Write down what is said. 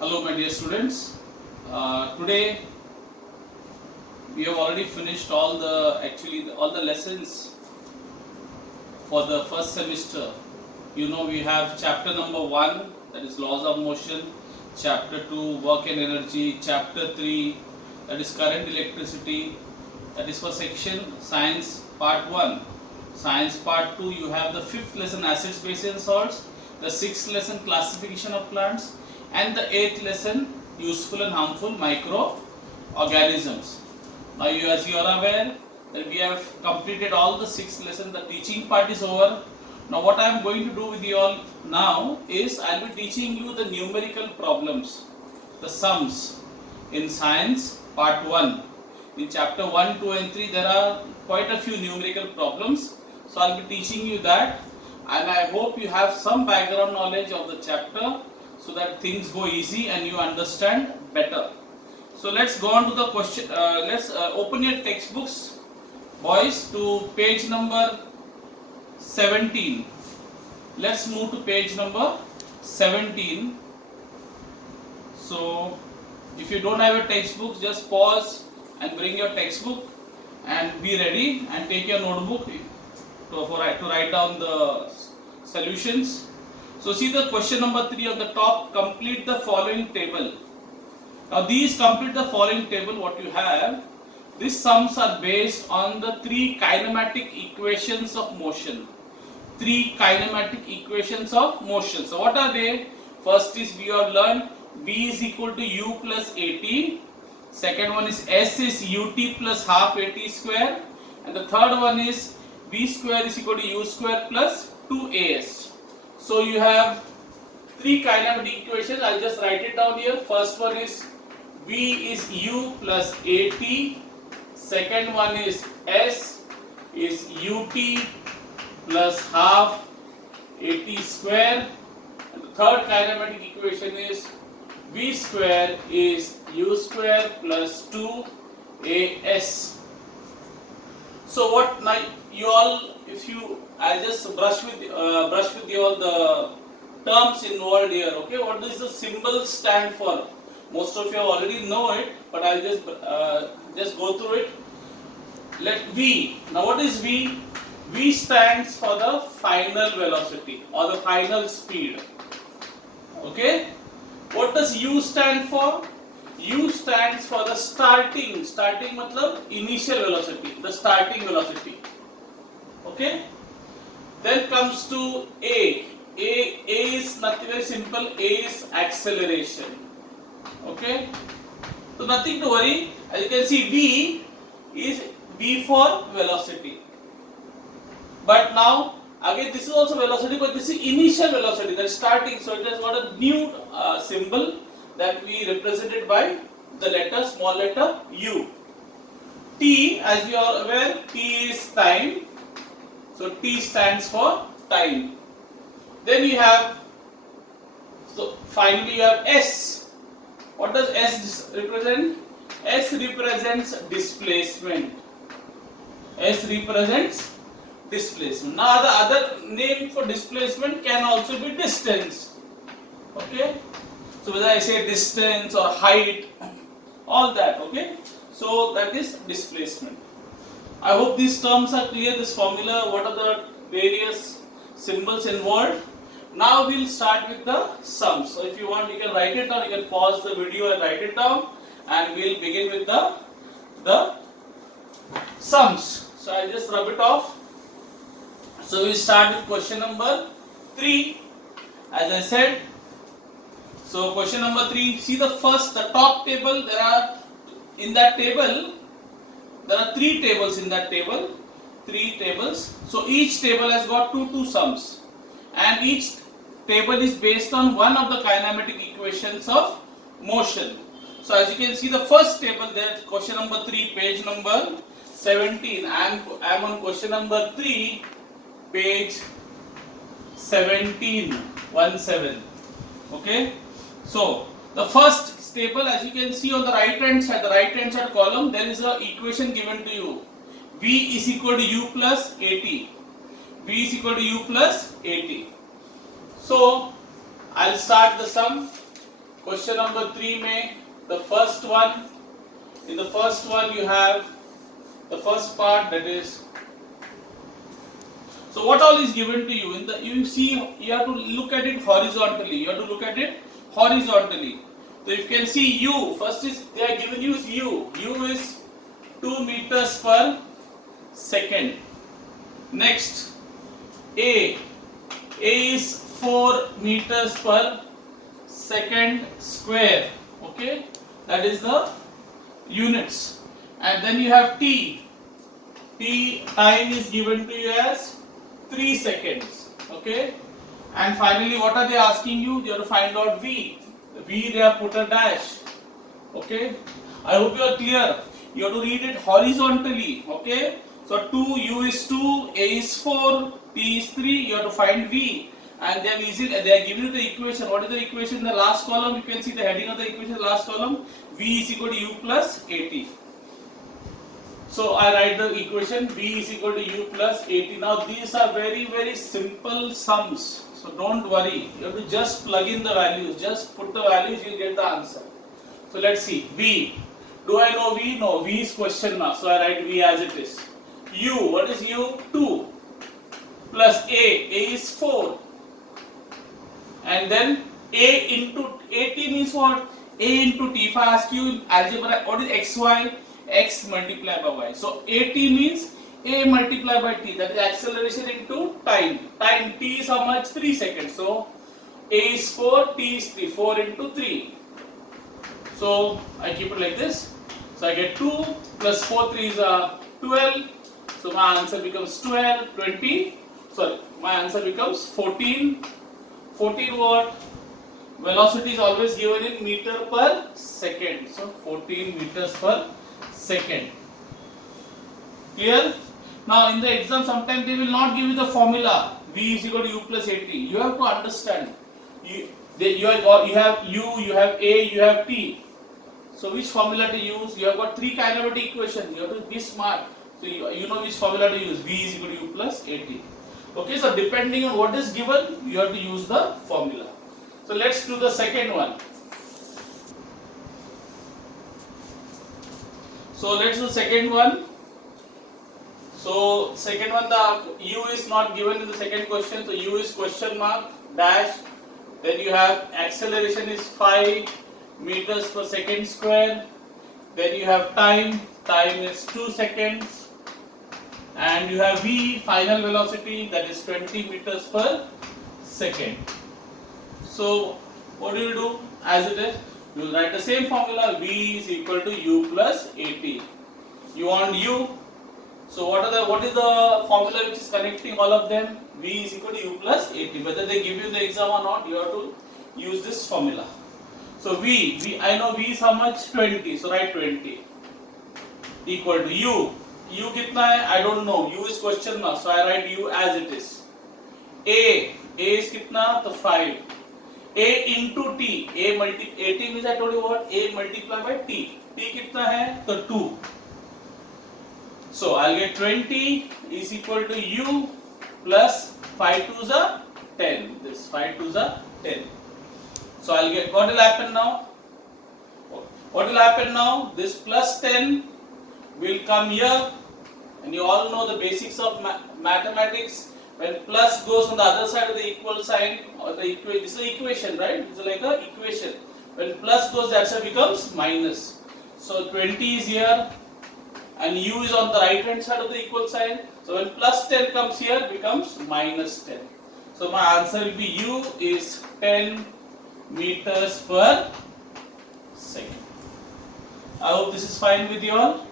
Hello my dear students. Today we have already finished all the lessons for the first semester. You know, we have chapter number 1, that is laws of motion, chapter 2 work and energy, chapter 3, that is current electricity, that is for section science part 1. Science part 2, you have the 5th lesson acids, bases and salts, the 6th lesson classification of plants, and the 8th lesson useful and harmful microorganisms. Now as you are aware that we have completed all the 6 lessons, the teaching part is over. Now what I am going to do with you all now is I will be teaching you the numerical problems, the sums in science part 1. In chapter 1, 2 and 3 there are quite a few numerical problems. So I will be teaching you that, and I hope you have some background knowledge of the chapter so that things go easy and you understand better. So let's go on to the question. Let's open your textbooks, boys, to page number 17. Let's move to page number 17. So if you don't have a textbook, just pause and bring your textbook and be ready and take your notebook to write down the solutions. So see the question number 3 on the top, complete the following table. Now these complete the following table what you have. These sums are based on the 3 kinematic equations of motion. 3 kinematic equations of motion. So what are they? First is we have learned V is equal to U plus AT. Second one is S is UT plus half AT square. And the third one is V square is equal to U square plus 2AS. So you have 3 kinematic equations. I'll just write it down here. First one is V is U plus AT. Second one is S is UT plus half AT square. And the third kinematic equation is V square is U square plus 2AS. So what now you all, if you, I'll just brush with you all the terms involved here. Okay, what does the symbol stand for? Most of you already know it, but I'll just go through it. Let V. Now what is V? V stands for the final velocity or the final speed. Okay. What does U stand for? U stands for the starting. Starting matlab initial velocity, the starting velocity. Okay. Then comes to A. A is nothing very simple. A is acceleration. Okay. So nothing to worry. As you can see, V is V for velocity. But now again this is also velocity, but this is initial velocity, that is starting. So it has got a new symbol that we represented by the letter, small letter U. T, as you are aware, T is time. So T stands for time. Then we have, so finally you have S. What does S represent? S represents displacement. S represents displacement. Now the other name for displacement can also be distance. Okay. So whether I say distance or height, all that. Okay. So that is displacement. I hope these terms are clear. This formula, what are the various symbols involved. Now we'll start with the sums. So if you want, you can write it down. You can pause the video and write it down, and we'll begin with the sums. So I'll just rub it off. So we'll start with question number 3. As I said, so question number 3. See the top table. There are there are 3 tables in that table. 3 tables. So each table has got two sums, and each table is based on one of the kinematic equations of motion. So as you can see, the first table there, question number 3, page number 17. I am on question number 3, page 17. Okay. So the first table, as you can see on the right hand side column, there is a equation given to you. V is equal to U plus AT. V is equal to U plus AT. So I'll start the sum. Question number 3 में the first one, in the first one you have the first part, that is, so what all is given to you in the, you see, you have to look at it horizontally. You have to look at it horizontally. So you can see u, first is they are given you is u. U is 2 meters per second. Next, A is 4 meters per second square. Okay, that is the units. And then you have T. T time is given to you as 3 seconds. Okay, and finally what are they asking you? You have to find out V. V they have put a dash. Okay, I hope you are clear. You have to read it horizontally. Okay, so 2, U is 2, A is 4, T is 3. You have to find V, and they are giving you the equation. What is the equation in the last column? You can see the heading of the equation in the last column. V is equal to U plus AT. So I write the equation, V is equal to U plus AT. Now these are very, very simple sums. So don't worry. You have to just plug in the values. Just put the values, you will get the answer. So let's see. V. Do I know V? No. V is question mark. So I write V as it is. U. What is U? 2. Plus A. A is 4. And then A into AT means what? A into T. If I ask you in algebra, what is XY? X multiplied by Y. So AT means A multiplied by T. That is acceleration into time. Time T is how much? 3 seconds. So A is 4, T is 3. 4 into 3. So I keep it like this. So I get 2 plus 4 3 is 12. So my answer becomes 20. Sorry, my answer becomes 14. 14 what? Velocity is always given in meter per second. So 14 meters per second. Clear? Now in the exam sometimes they will not give you the formula V is equal to U plus AT. You have to understand. You have U, you have A, you have T. So which formula to use? You have got 3 kinematic equations. You have to be smart. So you know which formula to use. V is equal to U plus AT. Okay, so depending on what is given, you have to use the formula. So let's do the second one. So let's do second one. So second one, the U is not given in the second question. So U is question mark dash. Then you have acceleration is 5 meters per second square. Then you have time. Time is 2 seconds. And you have V, final velocity, that is 20 meters per second. So what do you do? As it is, you will write the same formula. V is equal to U plus AT. You want U. So what is the formula which is connecting all of them? V is equal to U plus AT. Whether they give you the exam or not, you have to use this formula. So V, I know V is how much? 20. So write 20 equal to U. U kitna hai? I don't know. U is question mark. So I write U as it is. A is kitna? So 5. A into T. AT means I told you what? A multiplied by T. T kitna hai? So 2. So I'll get 20 is equal to U plus 5 2s are 10. This 5 2s are 10. So I'll get, what will happen now? What will happen now? This plus 10 will come here, and you all know the basics of mathematics. When plus goes on the other side of the equal sign, or this is the equation, right? It's like a equation. When plus goes, that side becomes minus. So 20 is here, and U is on the right hand side of the equal sign. So when plus 10 comes here, it becomes minus 10. So my answer will be U is 10 meters per second. I hope this is fine with you all.